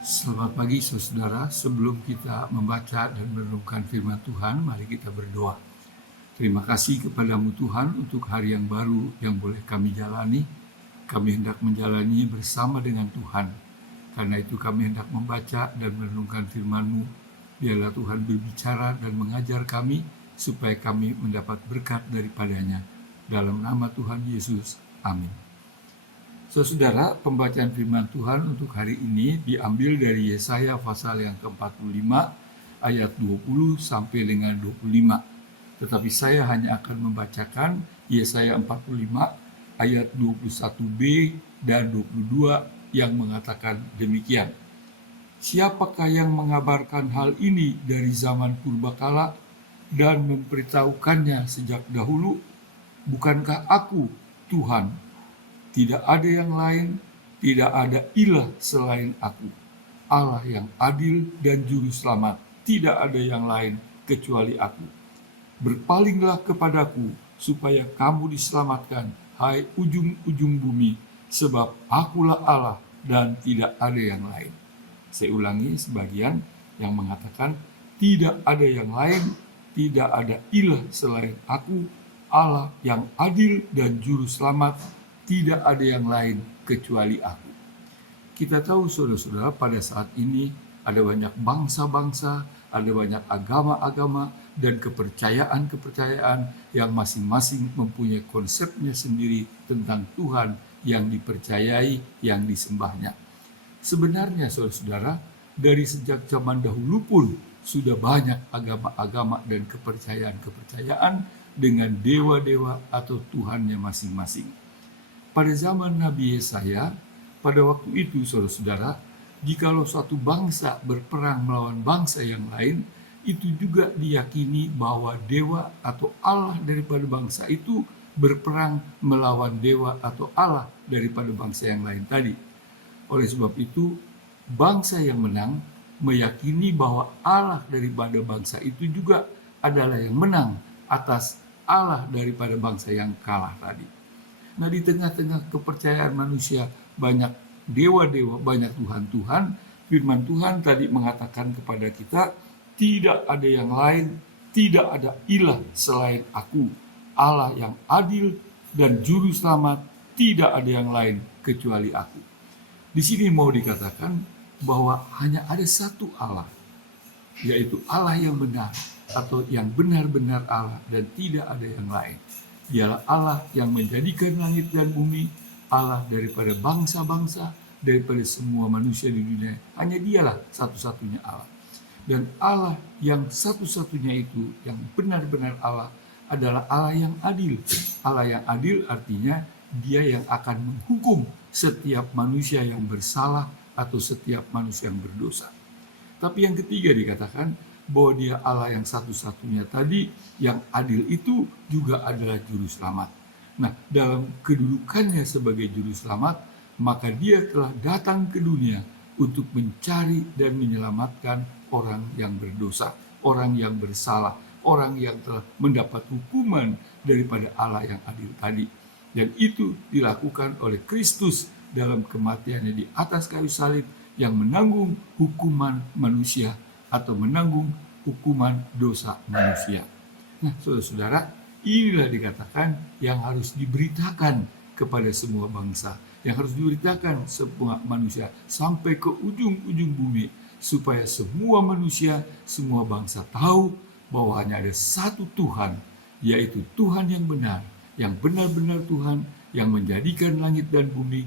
Selamat pagi saudara, sebelum kita membaca dan merenungkan firman Tuhan, mari kita berdoa. Terima kasih kepadamu Tuhan untuk hari yang baru yang boleh kami jalani. Kami hendak menjalani bersama dengan Tuhan. Karena itu kami hendak membaca dan merenungkan firman-Mu. Biarlah Tuhan berbicara dan mengajar kami, supaya kami mendapat berkat daripadanya. Dalam nama Tuhan Yesus, amin. Saudara, pembacaan firman Tuhan untuk hari ini diambil dari Yesaya pasal yang ke-45 ayat 20 sampai dengan 25. Tetapi saya hanya akan membacakan Yesaya 45 ayat 21b dan 22 yang mengatakan demikian. Siapakah yang mengabarkan hal ini dari zaman purbakala dan memberitahukannya sejak dahulu? Bukankah aku, Tuhan? Tidak ada yang lain, tidak ada ilah selain aku. Allah yang adil dan juru selamat, tidak ada yang lain kecuali aku. Berpalinglah kepadaku, supaya kamu diselamatkan, hai ujung-ujung bumi, sebab akulah Allah dan tidak ada yang lain. Saya ulangi sebagian yang mengatakan, tidak ada yang lain, tidak ada ilah selain aku, Allah yang adil dan juru selamat, tidak ada yang lain kecuali aku. Kita tahu saudara-saudara, pada saat ini ada banyak bangsa-bangsa, ada banyak agama-agama dan kepercayaan-kepercayaan yang masing-masing mempunyai konsepnya sendiri tentang Tuhan yang dipercayai, yang disembahnya. Sebenarnya saudara-saudara, dari sejak zaman dahulu pun sudah banyak agama-agama dan kepercayaan-kepercayaan dengan dewa-dewa atau Tuhannya masing-masing. Pada zaman Nabi Yesaya, pada waktu itu saudara-saudara, jikalau suatu bangsa berperang melawan bangsa yang lain, itu juga diyakini bahwa dewa atau Allah daripada bangsa itu berperang melawan dewa atau Allah daripada bangsa yang lain tadi. Oleh sebab itu, bangsa yang menang meyakini bahwa Allah daripada bangsa itu juga adalah yang menang atas Allah daripada bangsa yang kalah tadi. Nah, di tengah-tengah kepercayaan manusia banyak dewa-dewa, banyak Tuhan-Tuhan, firman Tuhan tadi mengatakan kepada kita, tidak ada yang lain, tidak ada ilah selain aku, Allah yang adil dan juru selamat, tidak ada yang lain kecuali aku. Di sini mau dikatakan bahwa hanya ada satu Allah, yaitu Allah yang benar atau yang benar-benar Allah, dan tidak ada yang lain. Dialah Allah yang menjadikan langit dan bumi, Allah daripada bangsa-bangsa, daripada semua manusia di dunia. Hanya dialah satu-satunya Allah. Dan Allah yang satu-satunya itu, yang benar-benar Allah, adalah Allah yang adil. Allah yang adil artinya Dia yang akan menghukum setiap manusia yang bersalah atau setiap manusia yang berdosa. Tapi yang ketiga dikatakan bahwa Dia Allah yang satu-satunya tadi, yang adil itu juga adalah juru selamat. Nah, dalam kedudukannya sebagai juru selamat, maka Dia telah datang ke dunia untuk mencari dan menyelamatkan orang yang berdosa, orang yang bersalah, orang yang telah mendapat hukuman daripada Allah yang adil tadi. Dan itu dilakukan oleh Kristus dalam kematiannya di atas kayu salib, yang menanggung hukuman manusia atau menanggung hukuman dosa manusia. Nah, saudara-saudara, inilah dikatakan yang harus diberitakan kepada semua bangsa, yang harus diberitakan semua manusia sampai ke ujung-ujung bumi, supaya semua manusia, semua bangsa tahu bahwa hanya ada satu Tuhan, yaitu Tuhan yang benar, yang benar-benar Tuhan, yang menjadikan langit dan bumi,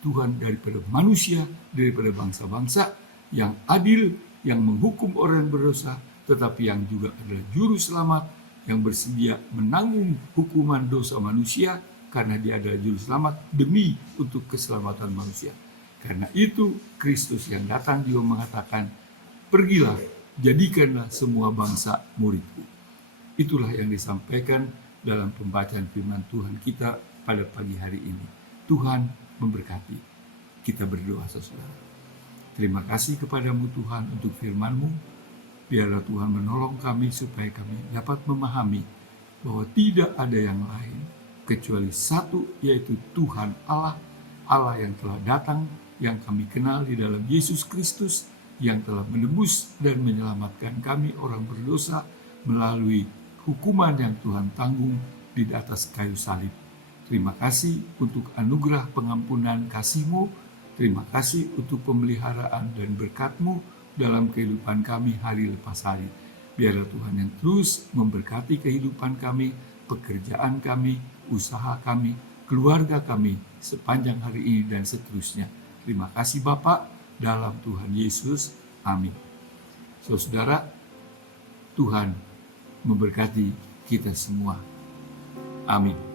Tuhan daripada manusia, daripada bangsa-bangsa, yang adil, yang menghukum orang yang berdosa, tetapi yang juga adalah juru selamat, yang bersedia menanggung hukuman dosa manusia, karena Dia adalah juru selamat demi untuk keselamatan manusia. Karena itu Kristus yang datang juga mengatakan, pergilah, jadikanlah semua bangsa muridku. Itulah yang disampaikan dalam pembacaan firman Tuhan kita pada pagi hari ini. Tuhan memberkati. Kita berdoa saudara. Terima kasih kepadamu Tuhan untuk firman-Mu. Biarlah Tuhan menolong kami supaya kami dapat memahami bahwa tidak ada yang lain kecuali satu, yaitu Tuhan Allah, Allah yang telah datang, yang kami kenal di dalam Yesus Kristus yang telah menebus dan menyelamatkan kami orang berdosa melalui hukuman yang Tuhan tanggung di atas kayu salib. Terima kasih untuk anugerah pengampunan kasih-Mu. Terima kasih untuk pemeliharaan dan berkat-Mu dalam kehidupan kami hari lepas hari. Biarlah Tuhan yang terus memberkati kehidupan kami, pekerjaan kami, usaha kami, keluarga kami sepanjang hari ini dan seterusnya. Terima kasih Bapa, dalam Tuhan Yesus. Amin. Saudara, Tuhan memberkati kita semua. Amin.